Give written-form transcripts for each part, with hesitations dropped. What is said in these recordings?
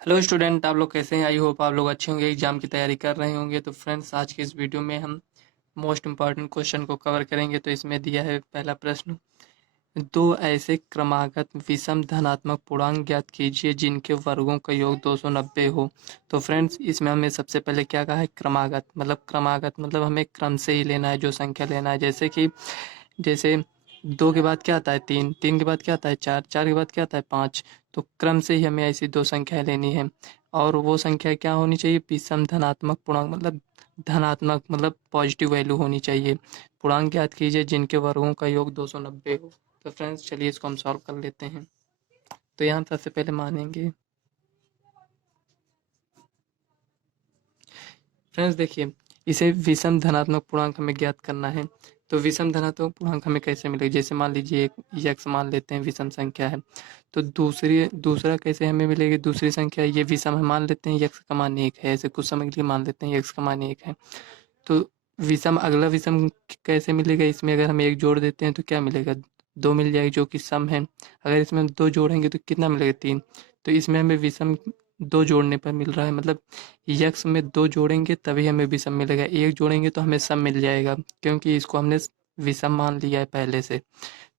Hello student, आप लोग कैसे हैं? आई होप आप लोग अच्छे होंगे, एग्जाम की तैयारी कर रहे होंगे। तो फ्रेंड्स, आज के इस वीडियो में हम मोस्ट इम्पॉर्टेंट क्वेश्चन को कवर करेंगे। तो इसमें दिया है पहला प्रश्न, दो ऐसे क्रमागत विषम धनात्मक पूर्णांक ज्ञात कीजिए जिनके वर्गों का योग 290 हो। तो फ्रेंड्स, इसमें हमें सबसे पहले क्या कहा है? क्रमागत मतलब हमें क्रम से ही लेना है, जो संख्या लेना है। जैसे दो के बाद क्या आता है? तीन, तीन के बाद क्या आता है? चार, चार के बाद क्या आता है? पाँच। तो क्रम से ही हमें ऐसी दो संख्याएं लेनी है। और वो संख्या क्या होनी चाहिए? विषम धनात्मक पूर्णांक मतलब धनात्मक मतलब पॉजिटिव वैल्यू होनी चाहिए। पूर्णांक ज्ञात कीजिए जिनके वर्गों का योग 290 हो। तो फ्रेंड्स, चलिए इसको हम सॉल्व कर लेते हैं। तो यहाँ हम सबसे पहले मानेंगे, फ्रेंड्स देखिए, इसे विषम धनात्मक पूर्णांक हमें ज्ञात करना है। तो विषम धनात्मक पूर्णांक हमें कैसे मिलेगा? जैसे मान लीजिए एक यक्स मान लेते हैं, विषम संख्या है। तो दूसरा कैसे हमें मिलेगी? दूसरी संख्या ये विषम है, मान लेते हैं यक्स का मान एक है। ऐसे कुछ समय के लिए मान लेते हैं यक्स का मान एक है। तो विषम, अगला विषम कैसे मिलेगा? इसमें अगर हम एक जोड़ देते हैं तो क्या मिलेगा? दो मिल जाएगी, जो कि सम है। अगर इसमें हम दो जोड़ेंगे तो कितना मिलेगा? तीन। तो इसमें हमें विषम दो जोड़ने पर मिल रहा है, मतलब यक्स में दो जोड़ेंगे तभी हमें विषम मिलेगा, एक जोड़ेंगे तो हमें सम मिल जाएगा, क्योंकि इसको हमने विषम मान लिया है पहले से।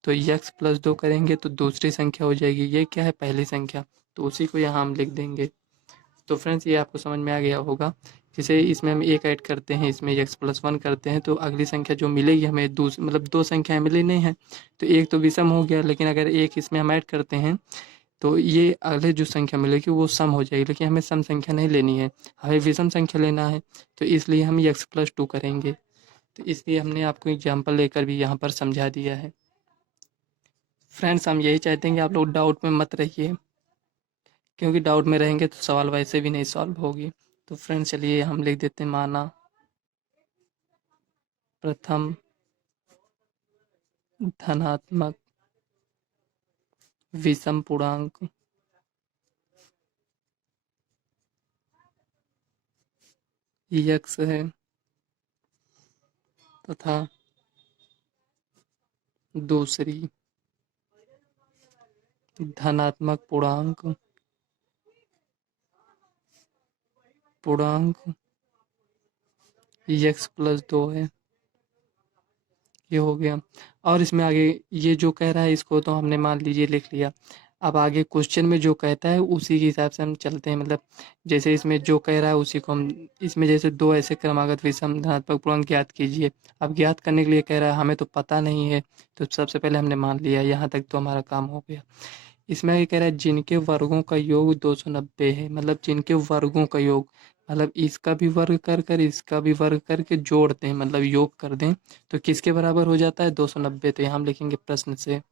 तो यक्स प्लस दो करेंगे तो दूसरी संख्या हो जाएगी, ये क्या है? पहली संख्या। तो उसी को यहाँ हम लिख देंगे। तो फ्रेंड्स, ये आपको समझ में आ गया होगा। जैसे इसमें हम एक ऐड करते हैं, इसमें एक्स प्लस वन करते हैं, तो अगली संख्या जो मिलेगी हमें मतलब दो संख्याएं मिली नहीं है। तो एक तो विषम हो गया, लेकिन अगर एक इसमें हम ऐड करते हैं तो ये अगले जो संख्या मिलेगी वो सम हो जाएगी, लेकिन हमें सम संख्या नहीं लेनी है, हमें विषम संख्या लेना है। तो इसलिए हम एक्स प्लस टू करेंगे। तो इसलिए हमने आपको एग्जाम्पल लेकर भी यहाँ पर समझा दिया है। फ्रेंड्स, हम यही चाहते हैं कि आप लोग डाउट में मत रहिए, क्योंकि डाउट में रहेंगे तो सवाल वैसे भी नहीं सॉल्व होगी। तो फ्रेंड्स, चलिए हम लिख देते हैं, माना प्रथम धनात्मक विषम पूर्णांक यक्स है तथा दूसरी धनात्मक पूर्णांक यक्स प्लस दो है। ये हो गया। और इसमें आगे ये जो कह रहा है इसको तो हमने मान लीजिए लिख लिया। अब आगे क्वेश्चन में जो कहता है उसी के हिसाब से हम चलते हैं, मतलब जैसे इसमें जो कह रहा है उसी को हम, इसमें जैसे दो ऐसे क्रमागत विषम धनात्मक पूर्णांक ज्ञात कीजिए। अब ज्ञात करने के लिए कह रहा है, हमें तो पता नहीं है। तो सबसे पहले हमने मान लिया, यहाँ तक तो हमारा काम हो गया। इसमें ये कह रहा है जिनके वर्गों का योग 290 है, मतलब जिनके वर्गों का योग, मतलब इसका भी वर्ग कर कर इसका भी वर्ग करके जोड़ दें, मतलब योग कर दें। तो किसके बराबर हो जाता है? 290। तो यहाँ हम लिखेंगे प्रश्न से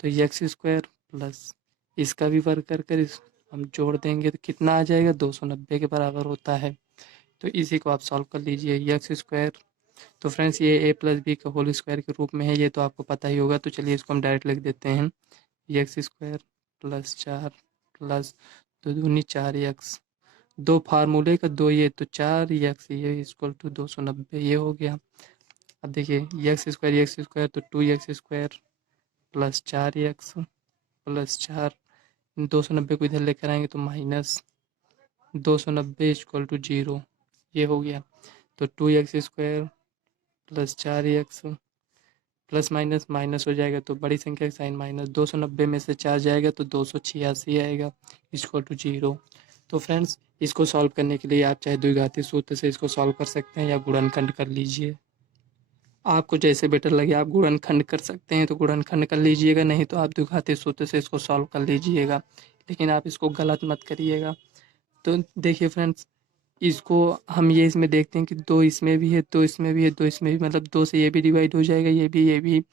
तो एक्स स्क्वायर प्लस इसका भी वर्ग कर कर इस हम जोड़ देंगे तो कितना आ जाएगा? 290 के बराबर होता है। तो इसी को आप सॉल्व कर लीजिए, एक्स स्क्वायर। तो फ्रेंड्स, ये ए प्लस बी का होल स्क्वायर के रूप में है, ये तो आपको पता ही होगा। तो चलिए इसको हम डायरेक्ट लिख देते हैं, एक्स स्क्वायर प्लस चार प्लस दो दूनी चार एक्स, दो फार्मूले का दो, ये तो चार एक्स, ये इक्वल टू 290, ये हो गया। अब देखिए एक्स स्क्वायर तो टू एक्स स्क्वायर प्लस चार एक्स प्लस चार, 290 को इधर लेकर आएंगे तो माइनस 290 इक्वल टू जीरो, ये हो गया। तो टू एक्स स्क्वायर प्लस चार एक्स प्लस माइनस माइनस हो जाएगा, तो बड़ी संख्या का साइन माइनस, 290 में से चार जाएगा तो 286 आएगा इक्वल टू जीरो। तो फ्रेंड्स, इसको सॉल्व करने के लिए आप चाहे द्विघाती सूत्र से इसको सॉल्व कर सकते हैं या गुणनखंड कर लीजिए। आपको जैसे बेटर लगे, आप गुणनखंड कर सकते हैं तो गुणनखंड कर लीजिएगा, नहीं तो आप द्विघाती सूत्र से इसको सॉल्व कर लीजिएगा, लेकिन आप इसको गलत मत करिएगा। तो देखिए फ्रेंड्स, इसको हम ये इसमें देखते हैं कि दो इसमें भी है, दो इसमें भी है, दो इसमें भी, मतलब दो से ये भी डिवाइड हो जाएगा, ये भी।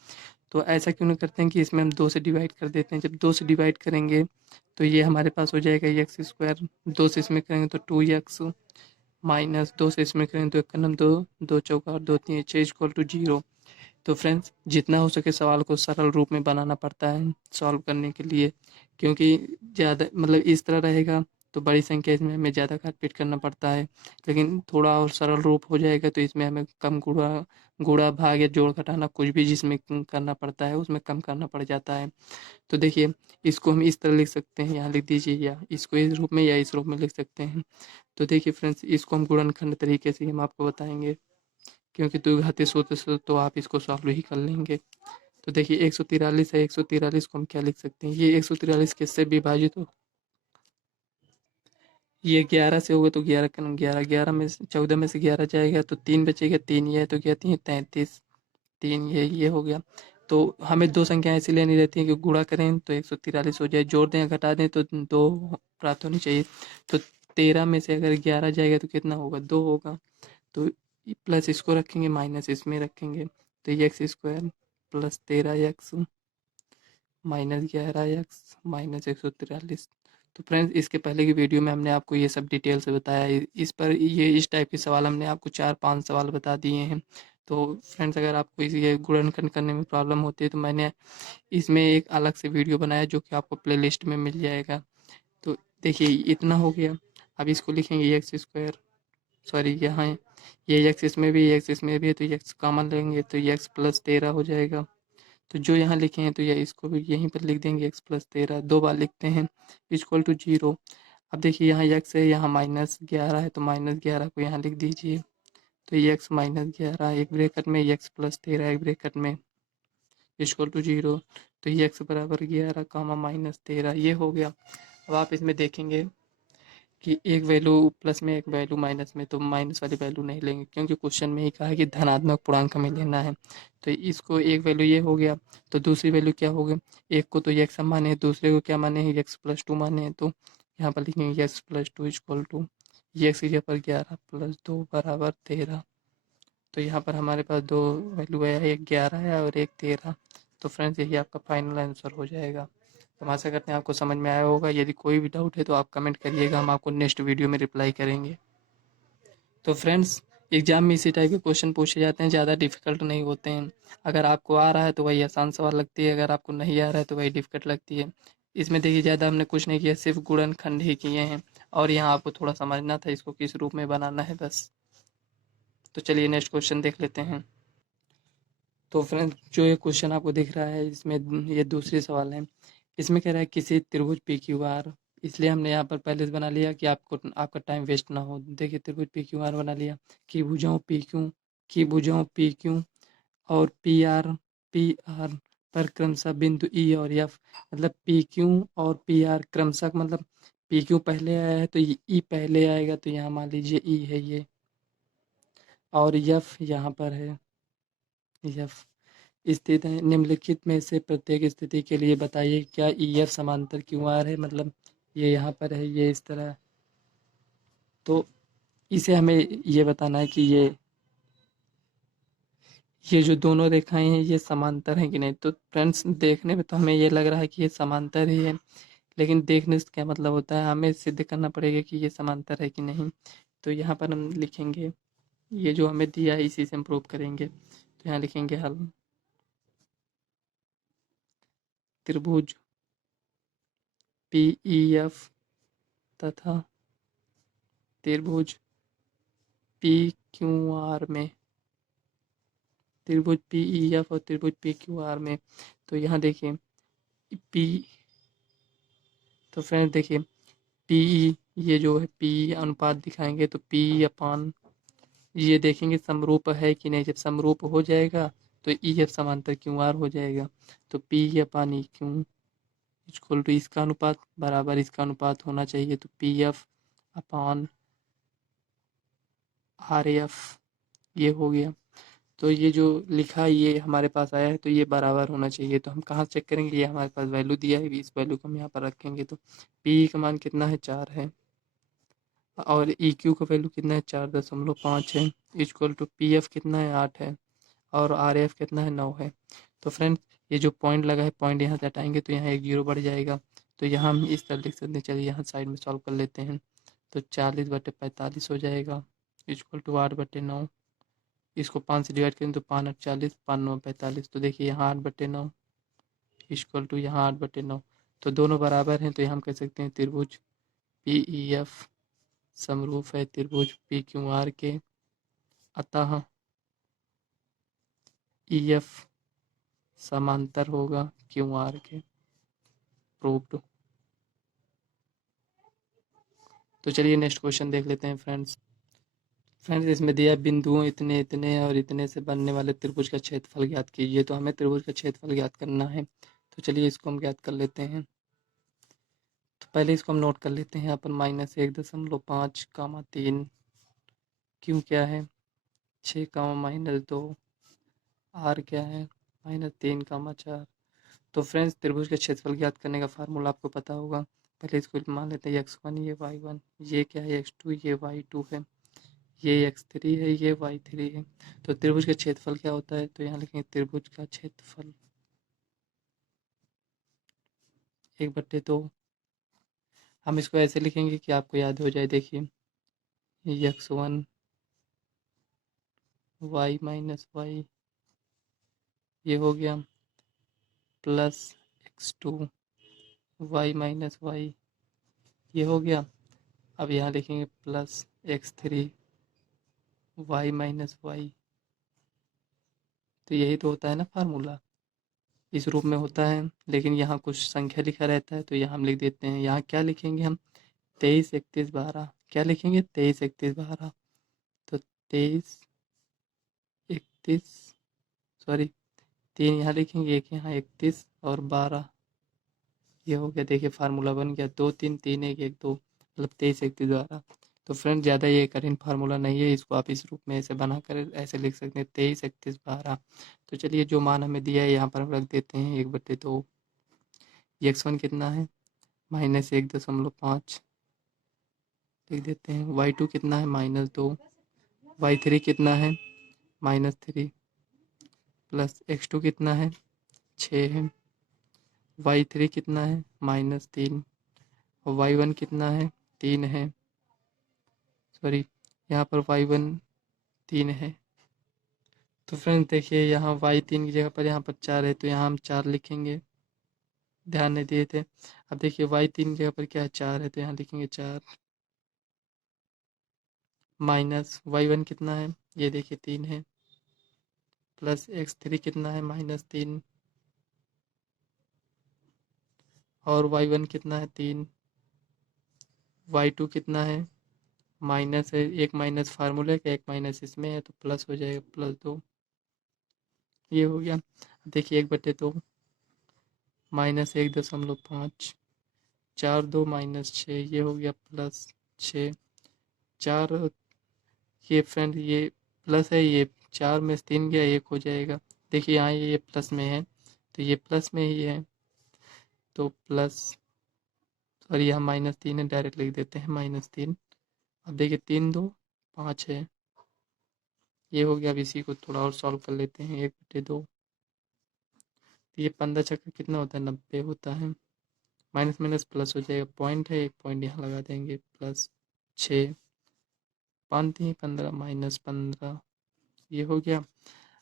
तो ऐसा क्यों नहीं करते हैं कि इसमें हम दो से डिवाइड कर देते हैं। जब दो से डिवाइड करेंगे तो ये हमारे पास हो जाएगा एक्स स्क्वायर, दो से इसमें करेंगे तो टू एक्स माइनस दो से इसमें करेंगे तो एक का नाम दो, दो चौका और दो तीन छः इक्वल टू जीरो। तो फ्रेंड्स, जितना हो सके सवाल को सरल रूप में बनाना पड़ता है सॉल्व करने के लिए, क्योंकि ज़्यादा मतलब इस तरह रहेगा तो बड़ी संख्या इसमें हमें ज़्यादा काट पीट करना पड़ता है, लेकिन थोड़ा और सरल रूप हो जाएगा तो इसमें हमें कम गुणा गुणा भाग या जोड़ घटाना कुछ भी जिसमें करना पड़ता है उसमें कम करना पड़ जाता है। तो देखिए इसको हम इस तरह लिख सकते हैं, यहाँ लिख दीजिए, या इसको इस रूप में या इस रूप में लिख सकते हैं। तो देखिए फ्रेंड्स, इसको हम गुणनखंड तरीके से हम आपको बताएंगे, क्योंकि द्विघाती सूत्र से तो आप इसको सॉल्व ही कर लेंगे। तो देखिए 143 है, 143 को हम क्या लिख सकते हैं, ये 143 किससे विभाजित हो, ये 11 से होगा तो 11 का 11, 11 में से 14 में से 11 जाएगा तो 3 बचेगा, 3 ये है तो क्या 3 33, 3 ये हो गया। तो हमें दो संख्याएं ऐसी लेनी रहती हैं कि गुणा करें तो 143 हो जाए, जोड़ दें या घटा दें तो दो प्राप्त होनी चाहिए। तो 13 में से अगर 11 जाएगा तो कितना होगा, 2 होगा। तो प्लस इसको रखेंगे, माइनस इसमें रखेंगे, तो x square plus 13x minus 11x minus 143। तो फ्रेंड्स, इसके पहले की वीडियो में हमने आपको ये सब डिटेल से बताया है। इस पर ये इस टाइप के सवाल हमने आपको 4-5 सवाल बता दिए हैं। तो फ्रेंड्स, अगर आपको इस ये गुणनखंड करने में प्रॉब्लम होती है तो मैंने इसमें एक अलग से वीडियो बनाया जो कि आपको प्लेलिस्ट में मिल जाएगा। तो देखिए इतना हो गया। अब इसको लिखेंगे एक्स स्क्वायर, सॉरी यहाँ ये एक्स इसमें भी, एक्स इसमें भी है, तो एक्स कॉमन लेंगे तो एक्स प्लस 13 हो जाएगा। तो जो यहाँ लिखे हैं तो या इसको भी यहीं पर लिख देंगे, एक्स प्लस 13 दो बार लिखते हैं, इक्वल टू 0। अब देखिए यहाँ एक्स है, यहाँ माइनस 11 है, तो माइनस 11 को यहाँ लिख दीजिए, तो ये एक्स माइनस 11 एक ब्रैकेट में, एक्स प्लस 13 एक ब्रैकेट में, इक्वल टू 0। तो ये एक्स बराबर 11 कामा माइनस 13 ये हो गया। अब आप इसमें देखेंगे कि एक वैल्यू प्लस में एक वैल्यू माइनस में, तो माइनस वाली वैल्यू नहीं लेंगे क्योंकि क्वेश्चन में ही कहा है कि धनात्मक पूर्णांक हमें लेना है। तो इसको एक वैल्यू ये हो गया, तो दूसरी वैल्यू क्या होगी, एक को तो एक्स हम माने, दूसरे को क्या माने हैं, एक्स प्लस 2 माने हैं। तो यहाँ पर लिखेंगे x plus 2 equal to x की जगह पर 11 प्लस 2 बराबर 13। तो यहाँ पर हमारे पास दो वैल्यू है, एक 11 है और एक 13। तो फ्रेंड्स, यही आपका फाइनल आंसर हो जाएगा। तो हम आशा करते हैं आपको समझ में आया होगा। यदि कोई भी डाउट है तो आप कमेंट करिएगा, हम आपको नेक्स्ट वीडियो में रिप्लाई करेंगे। तो फ्रेंड्स, एग्जाम में इसी टाइप के क्वेश्चन पूछे जाते हैं, ज़्यादा डिफिकल्ट नहीं होते हैं। अगर आपको आ रहा है तो वही आसान सवाल लगती है, अगर आपको नहीं आ रहा है तो वही डिफिकल्ट लगती है। इसमें देखिए ज़्यादा हमने कुछ नहीं किया, सिर्फ गुणनखंड ही किए हैं, और यहाँ आपको थोड़ा समझना था इसको किस रूप में बनाना है बस। तो चलिए नेक्स्ट क्वेश्चन देख लेते हैं। तो फ्रेंड्स, जो ये क्वेश्चन आपको दिख रहा है इसमें ये दूसरी सवाल है। इसमें कह रहा है किसी त्रिभुज पी क्यू आर, इसलिए हमने यहाँ पर पहले से बना लिया कि आपका टाइम वेस्ट ना हो। देखिए त्रिभुज पी क्यू आर बना लिया की भुजाओं और पी आर पर क्रमशः बिंदु ई और एफ, मतलब पी क्यू और पी आर क्रमशः, मतलब पी क्यू पहले आया है तो ई पहले आएगा, तो यहाँ मान लीजिए ई है ये, और एफ यहाँ पर है, एफ स्थित है। निम्नलिखित में से प्रत्येक स्थिति के लिए बताइए क्या ई एफ समांतर क्यू आर है, मतलब ये यहाँ पर है, ये इस तरह। तो इसे हमें ये बताना है कि ये जो दोनों रेखाएं हैं ये समांतर हैं कि नहीं। तो फ्रेंड्स, देखने में तो हमें ये लग रहा है कि ये समांतर ही है, लेकिन देखने से क्या मतलब होता है, हमें सिद्ध करना पड़ेगा कि ये समांतर है कि नहीं। तो यहाँ पर हम लिखेंगे, ये जो हमें दिया है इसी से हम प्रूव करेंगे। तो यहाँ लिखेंगे हल, त्रिभुज पी ई एफ तथा त्रिभुज पी क्यू आर में, त्रिभुज पी ई एफ और त्रिभुज पी क्यू आर में। तो यहाँ देखिए पी, तो फ्रेंड्स देखिए पी ई, ये जो है पी अनुपात दिखाएंगे तो पी अपान ये देखेंगे समरूप है कि नहीं। जब समरूप हो जाएगा तो ई एफ समांतर क्यू आर हो जाएगा। तो P upon E Q equal to इसका अनुपात बराबर इसका अनुपात होना चाहिए, तो P F upon R F ये हो गया। तो ये जो लिखा है ये हमारे पास आया है तो ये बराबर होना चाहिए। तो हम कहाँ चेक करेंगे, ये हमारे पास वैल्यू दिया है, इस वैल्यू को हम यहाँ पर रखेंगे। तो पी का मान कितना है, 4 है, और ई क्यू का वैल्यू कितना है, 4.5 है, इक्वल टू पी एफ कितना है, 8 है, और आर एफ कितना है, 9 है। तो फ्रेंड्स, ये जो पॉइंट लगा है, पॉइंट यहाँ से हटाएंगे तो यहाँ एक जीरो बढ़ जाएगा। तो यहाँ हम इस तरह लिख सकते हैं, चलिए यहाँ साइड में सॉल्व कर लेते हैं। तो 40/45 हो जाएगा, इक्वल टू 8/9। इसको 5 से डिवाइड करें तो 5 8 40, 5 9 45। तो देखिए यहाँ 8/9 इक्वल टू यहाँ 8/9। तो दोनों बराबर हैं, तो यहाँ हम कह सकते हैं त्रिभुज पी ई एफ समरूप है त्रिभुज पी क्यू आर के, अतः ई एफ समांतर होगा क्यू आर के, प्रूव्ड। तो चलिए नेक्स्ट क्वेश्चन देख लेते हैं फ्रेंड्स। इसमें दिया बिंदुओं इतने इतने और इतने से बनने वाले त्रिभुज का क्षेत्रफल ज्ञात कीजिए। तो हमें त्रिभुज का क्षेत्रफल ज्ञात करना है, तो चलिए इसको हम ज्ञात कर लेते हैं। तो पहले इसको हम नोट कर लेते हैं अपन, -1.5, 3, क्या है 6, -2, आर क्या है -3, 4। तो फ्रेंड्स त्रिभुज के क्षेत्रफल ज्ञात करने का फार्मूला आपको पता होगा। पहले इसको मान लेते हैं x1 ये y1, ये क्या है x2 ये y2 है, ये x3 है ये y3 है। तो त्रिभुज का क्षेत्रफल क्या होता है, तो यहाँ लिखेंगे त्रिभुज का क्षेत्रफल 1/2। हम इसको ऐसे लिखेंगे कि आपको याद हो जाए। देखिए x1 y माइनस y ये हो गया, plus x2 y minus y ये हो गया। अब यहाँ लिखेंगे plus x3 y minus y। तो यही तो होता है ना फार्मूला, इस रूप में होता है। लेकिन यहाँ कुछ संख्या लिखा रहता है, तो यहाँ हम लिख देते हैं। यहाँ क्या लिखेंगे हम, 23, 31, 12। क्या लिखेंगे 23, 31, 12। तो 23, 31, सॉरी 3 यहाँ लिखेंगे, एक यहाँ 31 और 12 ये हो गया। देखिए फार्मूला बन गया, 2 3 3 1 1 2, मतलब 23, 31, 12। तो फ्रेंड ज़्यादा ये कठिन फार्मूला नहीं है, इसको आप इस रूप में ऐसे बनाकर ऐसे लिख सकते हैं 23, 31, 12। तो चलिए जो मान हमें दिया है यहाँ पर हम रख देते हैं 1/2। x1 कितना है -1.5 लिख देते हैं। y2 कितना है -2। y3 कितना है -3, प्लस x2 कितना है 6 है। y3 कितना है -3 और y1 कितना है 3 है। सॉरी यहाँ पर y1 3 है। तो फ्रेंड्स देखिए यहाँ y3 की जगह पर यहाँ पर 4 है, तो यहाँ हम 4 लिखेंगे, ध्यान नहीं दिए थे। अब देखिए y3 की जगह पर क्या है 4 है, तो यहाँ लिखेंगे 4 माइनस y1 कितना है ये देखिए 3 है, प्लस x3 कितना है -3 और y1 कितना है 3, y2 कितना है माइनस है, एक माइनस फार्मूले का एक माइनस इसमें है, तो प्लस हो जाएगा +2 ये हो गया। देखिए 1/2 -1.5, 4 2 -6 ये हो गया +6 4। ये फ्रेंड ये प्लस है, ये 4 में से 3 गया 1 हो जाएगा। देखिए यहाँ ये प्लस में है, तो ये प्लस में ही है, तो प्लस, और यहाँ -3 है, डायरेक्ट लिख देते हैं -3। अब देखिए 3 2 5 है ये हो गया। अब इसी को थोड़ा और सॉल्व कर लेते हैं 1/2। तो ये 15 छक्का कितना होता है 90 होता है, माइनस माइनस प्लस हो जाएगा, पॉइंट है एक पॉइंट यहाँ लगा देंगे, +6 5 3 15 -15 ये हो गया।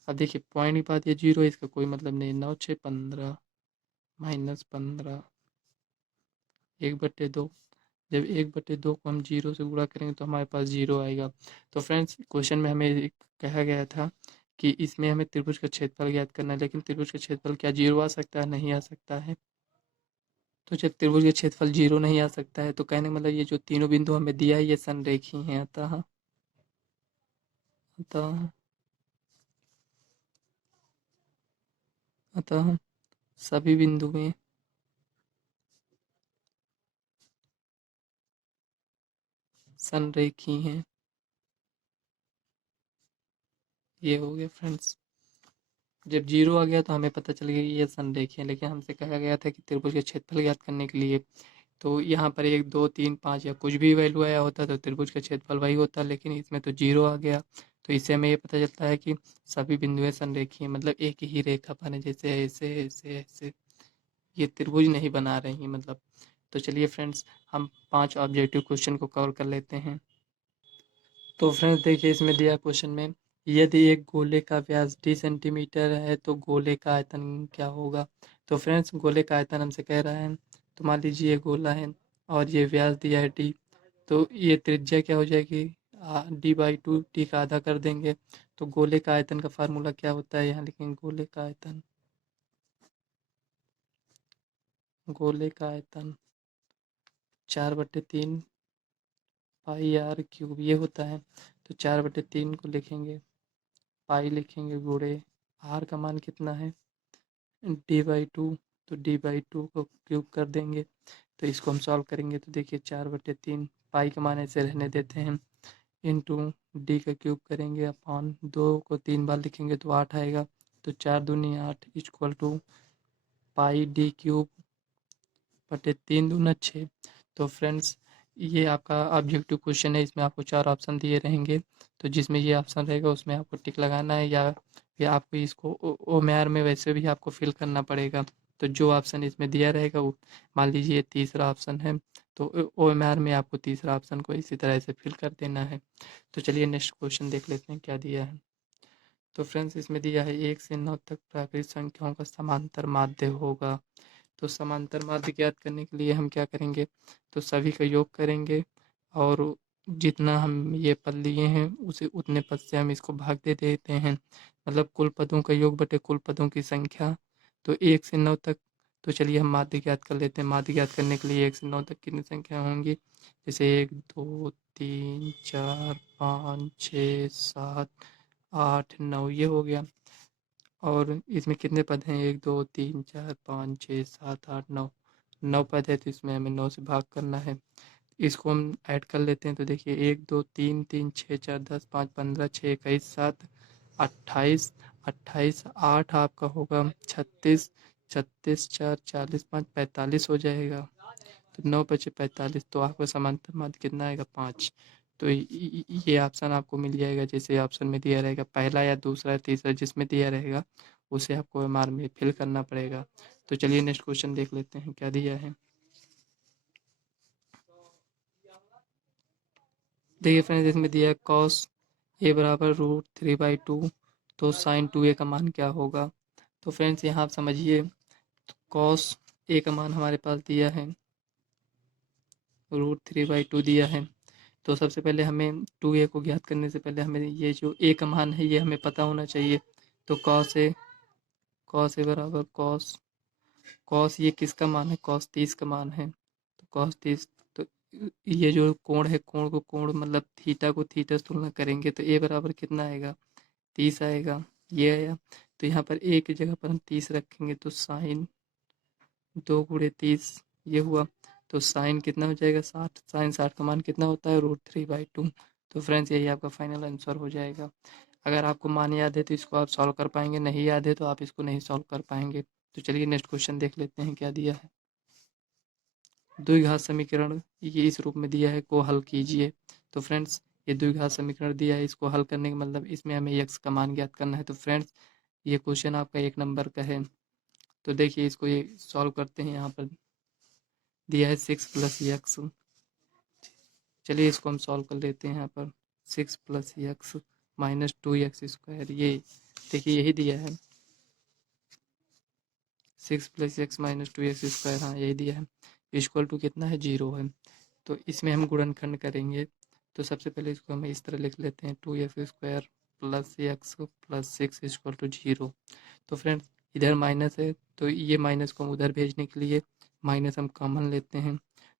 अब देखिए पॉइंट के बाद ये 0 इसका कोई मतलब नहीं, 9 6 15 -15 1/2। जब 1/2 को हम 0 से गुणा करेंगे तो हमारे पास 0 आएगा। तो फ्रेंड्स क्वेश्चन में हमें कहा गया था कि इसमें हमें त्रिभुज का क्षेत्रफल ज्ञात करना है, लेकिन त्रिभुज का क्षेत्रफल क्या 0 आ सकता है, नहीं आ सकता है। तो जब त्रिभुज का क्षेत्रफल 0 नहीं आ सकता है, तो कहने का मतलब ये जो तीनों बिंदु हमें दिया है ये संरेखी हैं, अतः अतः अतः सभी बिंदुएं संरेखी हैं। ये हो गया फ्रेंड्स। जब 0 आ गया तो हमें पता चल गया कि ये संरेखी है, लेकिन हमसे कहा गया था कि त्रिभुज के क्षेत्रफल ज्ञात करने के लिए, तो यहाँ पर 1 2 3 5 या कुछ भी वैल्यू आया होता तो त्रिभुज का क्षेत्रफल वही होता, लेकिन इसमें तो 0 आ गया। तो इससे हमें ये पता चलता है कि सभी बिंदुएं संरेखी हैं, मतलब एक ही रेखा बने, जैसे ऐसे ऐसे ऐसे ये त्रिभुज नहीं बना रही हैं मतलब। तो चलिए फ्रेंड्स हम 5 ऑब्जेक्टिव क्वेश्चन को कवर कर लेते हैं। तो फ्रेंड्स देखिए इसमें दिया क्वेश्चन में, यदि एक गोले का व्यास d सेंटीमीटर है तो गोले का आयतन क्या होगा। तो फ्रेंड्स गोले का आयतन हमसे कह रहा है, तो मान लीजिए ये गोला है और ये व्यास दिया है d, तो ये त्रिज्या क्या हो जाएगी d/2 डी का आधा कर देंगे तो गोले का आयतन का फार्मूला क्या होता है, यहाँ लिखेंगे गोले का आयतन 4/3 पाई आर क्यूब ये होता है। तो 4/3 को लिखेंगे, पाई लिखेंगे गुणे आर का मान कितना है d/2, तो d/2 को क्यूब कर देंगे। तो इसको हम सॉल्व करेंगे तो देखिए 4/3 पाई का मान ऐसे रहने देते हैं, इंटू डी का क्यूब करेंगे अपॉन 2 को 3 बार लिखेंगे तो 8 आएगा। तो 4 दूनी 8 equal to pi D cube बटे 3 दूना 6। तो फ्रेंड्स ये आपका ऑब्जेक्टिव क्वेश्चन है, इसमें आपको 4 ऑप्शन दिए रहेंगे, तो जिसमें ये ऑप्शन रहेगा उसमें आपको टिक लगाना है, या फिर आपको इसको ओमेआर में वैसे भी आपको फिल करना पड़ेगा। तो जो ऑप्शन इसमें दिया रहेगा वो मान लीजिए तीसरा ऑप्शन है, तो ओएमआर में आपको तीसरा ऑप्शन को इसी तरह से फिल कर देना है। तो चलिए नेक्स्ट क्वेश्चन देख लेते हैं क्या दिया है। तो फ्रेंड्स इसमें दिया है 1 से 9 तक प्राकृतिक संख्याओं का समांतर माध्य होगा। तो समांतर माध्य ज्ञात करने के लिए हम क्या करेंगे, तो सभी का योग करेंगे और जितना हम ये पद लिए हैं उसे उतने पद से हम इसको भाग दे देते हैं, मतलब कुल पदों का योग बटे कुल पदों की संख्या। तो 1 से 9 तक, तो चलिए हम माध्य ज्ञात कर लेते हैं। माध्य ज्ञात करने के लिए 1 से 9 तक कितनी संख्या होंगी, जैसे 1 2 3 4 5 6 7 8 9 ये हो गया। और इसमें कितने पद हैं, 1 2 3 4 5 6 7 8 9, 9 पद है, तो इसमें हमें 9 से भाग करना है। इसको हम ऐड कर लेते हैं तो देखिए 1 2 3 3 6 4 10 5 15 6 21 7 28 28 8 आपका होगा 36 36 4 40 5 45 हो जाएगा। तो 9 बचे 45, तो आपका समांतर माध्य कितना आएगा 5। तो ये ऑप्शन आपको मिल जाएगा, जैसे ऑप्शन में दिया रहेगा पहला या दूसरा या तीसरा जिसमें दिया रहेगा उसे आपको एमआर में फिल करना पड़ेगा। तो चलिए नेक्स्ट क्वेश्चन देख लेते हैं क्या दिया है। देखिए फ्रेंड्स इसमें दिया है कॉस ए बराबर √3/2, तो साइन 2a का मान क्या होगा। तो फ्रेंड्स यहाँ आप समझिए, कॉस ए का मान हमारे पास दिया है √3/2 दिया है। तो सबसे पहले हमें 2a को ज्ञात करने से पहले हमें ये जो a का मान है ये हमें पता होना चाहिए। तो कॉस ए बराबर कॉस ये किसका मान है, कॉस 30 का मान है। तो कॉस 30, तो ये जो कोण है कोण मतलब थीटा को थीटा से तुलना करेंगे तो a बराबर कितना आएगा 30 आएगा, ये आया। तो यहाँ पर a की जगह पर हम 30 रखेंगे तो साइन 2 गुणे 30 ये हुआ। तो साइन कितना हो जाएगा 60, साइन 60 का मान कितना होता है √3/2। तो फ्रेंड्स यही आपका फाइनल आंसर हो जाएगा। अगर आपको मान याद है तो इसको आप सॉल्व कर पाएंगे, नहीं याद है तो आप इसको नहीं सॉल्व कर पाएंगे। तो चलिए नेक्स्ट क्वेश्चन देख लेते हैं क्या दिया है। द्विघात समीकरण ये इस रूप में दिया है, को हल कीजिए। तो फ्रेंड्स ये द्विघात समीकरण दिया है, इसको हल करने का मतलब इसमें हमें x का मान ज्ञात करना है। तो फ्रेंड्स ये क्वेश्चन आपका 1 नंबर का है। तो देखिए इसको ये सॉल्व करते हैं, यहाँ पर दिया है 6 + x। चलिए इसको हम सॉल्व कर लेते हैं। यहाँ पर 6 + x माइनस 2x², ये देखिए यही दिया है 6 + x माइनस 2x², हाँ यही दिया है। इक्वल टू कितना है 0 है। तो इसमें हम गुणनखंड करेंगे। तो सबसे पहले इसको हम इस तरह लिख लेते हैं 2x² + x + 6 = 0। तो फ्रेंड्स इधर माइनस है तो ये माइनस को हम उधर भेजने के लिए माइनस हम कॉमन लेते हैं।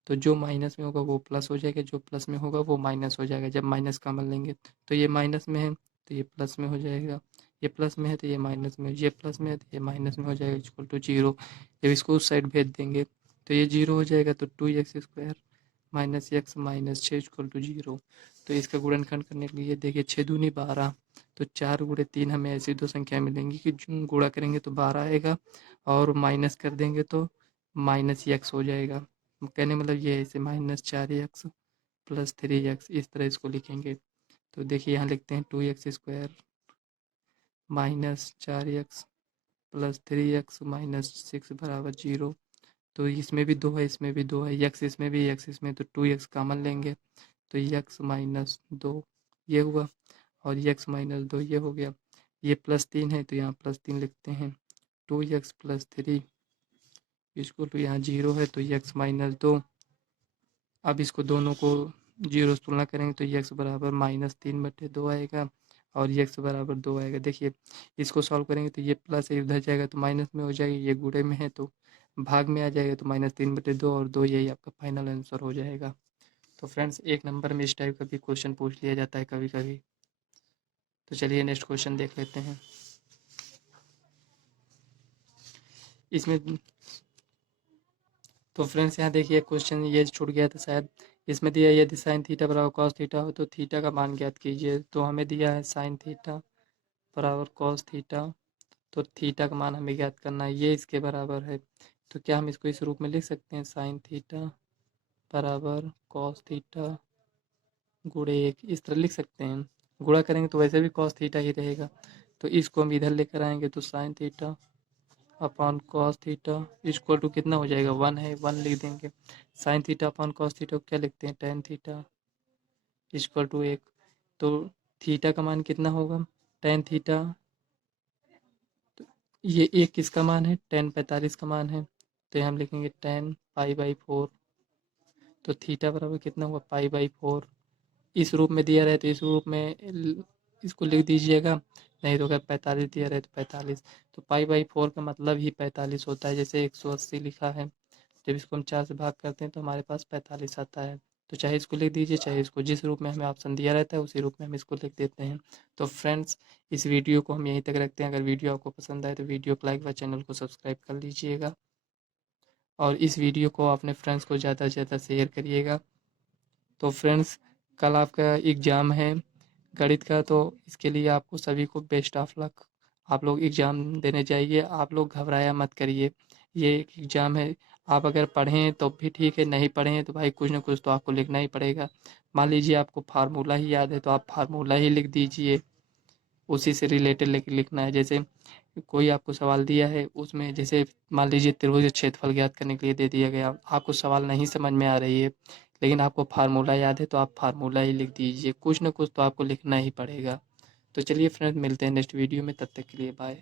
तो जो माइनस में होगा वो प्लस हो जाएगा, जो प्लस में होगा वो माइनस हो जाएगा। जब माइनस कॉमन लेंगे तो ये माइनस में है तो ये प्लस में हो जाएगा, ये प्लस में है तो ये माइनस में, ये प्लस में है तो ये माइनस में हो जाएगा इक्वल टू 0। जब इसको उस साइड भेज देंगे तो ये 0 हो जाएगा। तो 2x² minus x minus 6 equal to 0। तो इसका गुणनखंड करने के लिए देखिए 6 दूनी 12, तो 4 गुणे 3 हमें ऐसी दो संख्या मिलेंगी कि गुणा करेंगे तो 12 आएगा और माइनस कर देंगे तो माइनस x हो जाएगा। कहने मतलब ये है, इसे -4x + 3x इस तरह इसको लिखेंगे। तो देखिए यहाँ लिखते हैं 2x² -4x + 3x - 6 बराबर 0। तो इसमें भी 2 है, इसमें भी 2 है, x इसमें भी x इसमें, तो 2x कॉमन लेंगे तो x - 2 ये हुआ और x - 2 ये हो गया। ये +3 है तो यहाँ +3 लिखते हैं। 2x + 3 इसको तो यहाँ 0 है तो x - 2। अब इसको दोनों को जीरो से तुलना करेंगे तो x बराबर -3/2 आएगा और x बराबर 2 आएगा। देखिए इसको सॉल्व करेंगे तो ये प्लस है, उधर जाएगा तो माइनस में हो जाएगा, ये गुणे में है तो भाग में आ जाएगा, तो -3/2 और 2 यही आपका फाइनल आंसर हो जाएगा। तो फ्रेंड्स 1 नंबर में इस टाइप का भी क्वेश्चन पूछ लिया जाता है कभी कभी। तो चलिए नेक्स्ट क्वेश्चन देख लेते हैं। इसमें तो फ्रेंड्स यहाँ देखिए क्वेश्चन ये छूट गया था शायद। इसमें दिया यदि साइन थीटा बराबर कॉस थीटा हो तो थीटा का मान ज्ञात कीजिए। तो हमें दिया है साइन थीटा बराबर कॉस थीटा, तो थीटा का मान हमें ज्ञात करना है, ये इसके बराबर है। तो क्या हम इसको इस रूप में लिख सकते हैं, साइन थीटा बराबर कॉस थीटा गुणे 1, इस तरह लिख सकते हैं। गुणा करेंगे तो वैसे भी कॉस थीटा ही रहेगा, तो इसको हम इधर लेकर आएंगे तो sine theta upon cos theta equal to कितना हो जाएगा, 1 है, 1 लिख देंगे। Sine theta upon cos theta को क्या लिखते हैं, टेन थीटा इक्वल टू 1। तो थीटा का मान कितना होगा, टेन थीटा, तो ये एक किसका मान है, टेन 45 का मान है, तो हम लिखेंगे टेन पाई/4। तो थीटा बराबर कितना हुआ, पाई/4। इस रूप में दिया रहे तो इस रूप में इसको लिख दीजिएगा, नहीं तो अगर 45 दिया रहे तो 45। तो पाई/4 का मतलब ही 45 होता है। जैसे 180 लिखा है, जब इसको हम 4 से भाग करते हैं तो हमारे पास 45 आता है। तो चाहे इसको लिख दीजिए, चाहे इसको, जिस रूप में हमें ऑप्शन दिया रहता है उसी रूप में हम इसको लिख देते हैं। तो फ्रेंड्स इस वीडियो को हम यहीं तक रखते हैं। अगर वीडियो आपको पसंद आए तो वीडियो को लाइक व चैनल को सब्सक्राइब कर लीजिएगा और इस वीडियो को अपने फ्रेंड्स को ज़्यादा से ज़्यादा शेयर करिएगा। तो फ्रेंड्स कल आपका एग्ज़ाम है गणित का, तो इसके लिए आपको सभी को बेस्ट ऑफ लक। आप लोग एग्ज़ाम देने जाइए, आप लोग घबराया मत करिए, ये एक एग्ज़ाम है। आप अगर पढ़ें तो भी ठीक है, नहीं पढ़ें तो भाई कुछ ना कुछ तो आपको लिखना ही पड़ेगा। मान लीजिए आपको फार्मूला ही याद है तो आप फार्मूला ही लिख दीजिए, उसी से रिलेटेड लिखना है। जैसे कोई आपको सवाल दिया है, उसमें जैसे मान लीजिए त्रिभुज क्षेत्रफल ज्ञात करने के लिए दे दिया गया, आपको सवाल नहीं समझ में आ रही है लेकिन आपको फार्मूला याद है तो आप फार्मूला ही लिख दीजिए, कुछ ना कुछ तो आपको लिखना ही पड़ेगा। तो चलिए फ्रेंड्स मिलते हैं नेक्स्ट वीडियो में, तब तक के लिए बाय।